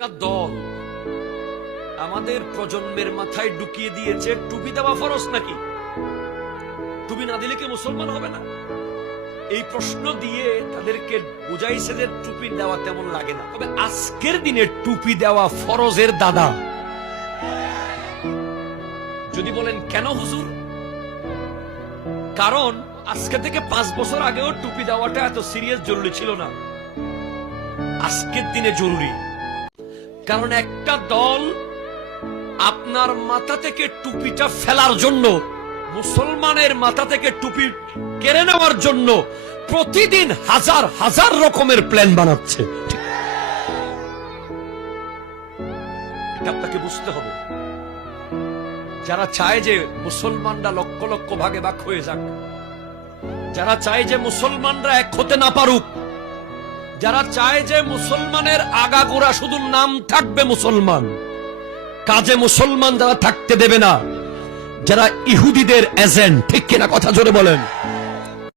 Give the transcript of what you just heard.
একটা দল আমাদের প্রজন্মের মাথায় ঢুকিয়ে দিয়েছে টুপি দেওয়া ফরজ নাকি, টুপি না দিলে কি মুসলমান হবে না? এই প্রশ্ন দিয়ে তাদেরকে বুঝাইছে যে টুপি দেওয়া তেমন লাগে না। তবে আজকের দিনে টুপি দেওয়া ফরজের দাদা। যদি বলেন কেন হুজুর, কারণ আজকে থেকে 5 বছর আগেও টুপি দেওয়াটা এত সিরিয়াস জরুরি ছিল না, আজকের দিনে জরুরি। কারণ একটা দল আপনার মাথা থেকে টুপিটা ফেলার জন্য, মুসলমানের মাথা থেকে টুপি কেড়ে নেওয়ার জন্য প্রতিদিন হাজার হাজার রকমের প্ল্যান বানাচ্ছে। এটা আপনাকে বুঝতে হবে। যারা চায় যে মুসলমানরা লক্ষ লক্ষ ভাগে ভাগ হয়ে যাক, যারা চায় যে মুসলমানরা এক হতে না পারুক, যারা চায় যে মুসলমানের আগাগোড়া শুধু নাম থাকবে মুসলমান, কাজে মুসলমান যারা থাকতে দেবে না, যারা ইহুদিদের এজেন্ট, ঠিক কিনা কথা জোরে বলেন।